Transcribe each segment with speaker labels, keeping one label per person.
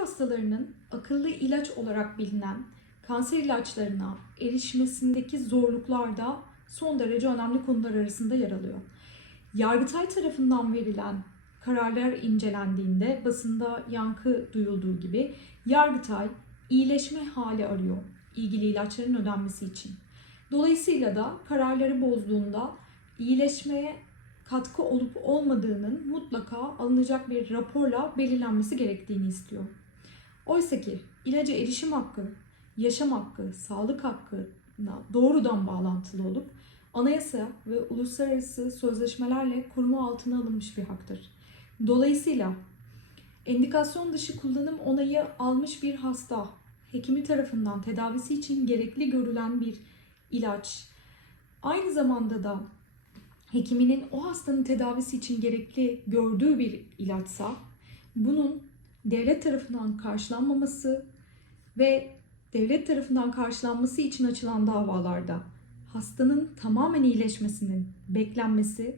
Speaker 1: hastalarının akıllı ilaç olarak bilinen kanser ilaçlarına erişmesindeki zorluklar da son derece önemli konular arasında yer alıyor. Yargıtay tarafından verilen kararlar incelendiğinde basında yankı duyulduğu gibi Yargıtay iyileşme hali arıyor ilgili ilaçların ödenmesi için. Dolayısıyla da kararları bozduğunda iyileşmeye katkı olup olmadığının mutlaka alınacak bir raporla belirlenmesi gerektiğini istiyor. Oysa ki ilaca erişim hakkı, yaşam hakkı, sağlık hakkına doğrudan bağlantılı olup anayasa ve uluslararası sözleşmelerle koruma altına alınmış bir haktır. Dolayısıyla endikasyon dışı kullanım onayı almış bir hasta hekimi tarafından tedavisi için gerekli görülen bir ilaç aynı zamanda da hekiminin o hastanın tedavisi için gerekli gördüğü bir ilaçsa bunun devlet tarafından karşılanmaması ve devlet tarafından karşılanması için açılan davalarda hastanın tamamen iyileşmesinin beklenmesi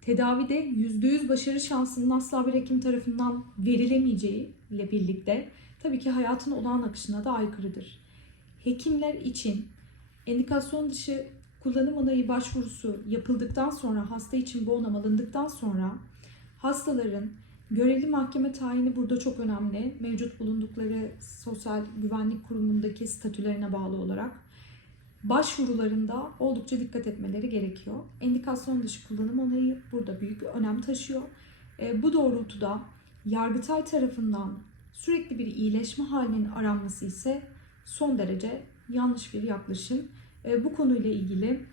Speaker 1: tedavide %100 başarı şansının asla bir hekim tarafından verilemeyeceği ile birlikte tabii ki hayatın olağan akışına da aykırıdır. Hekimler için endikasyon dışı kullanım onayı başvurusu yapıldıktan sonra hasta için bu onam alındıktan sonra hastaların görevli mahkeme tayini burada çok önemli. Mevcut bulundukları sosyal güvenlik kurumundaki statülerine bağlı olarak başvurularında oldukça dikkat etmeleri gerekiyor. Endikasyon dışı kullanım onayı burada büyük önem taşıyor. E, bu doğrultuda Yargıtay tarafından sürekli bir iyileşme halinin aranması ise son derece yanlış bir yaklaşım. E, bu konuyla ilgili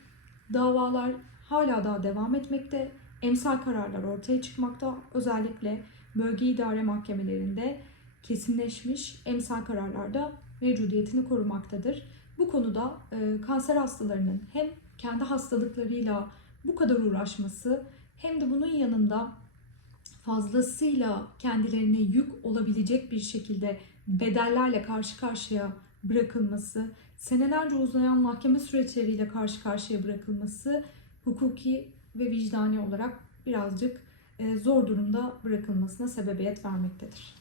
Speaker 1: davalar hala daha devam etmekte. Emsal kararlar ortaya çıkmakta. Özellikle bölge idare mahkemelerinde kesinleşmiş emsal kararlarda mevcudiyetini korumaktadır. Bu konuda e, kanser hastalarının hem kendi hastalıklarıyla bu kadar uğraşması hem de bunun yanında fazlasıyla kendilerine yük olabilecek bir şekilde bedellerle karşı karşıya bırakılması, senelerce uzayan mahkeme süreçleriyle karşı karşıya bırakılması hukuki ve vicdani olarak birazcık e, zor durumda bırakılmasına sebebiyet vermektedir.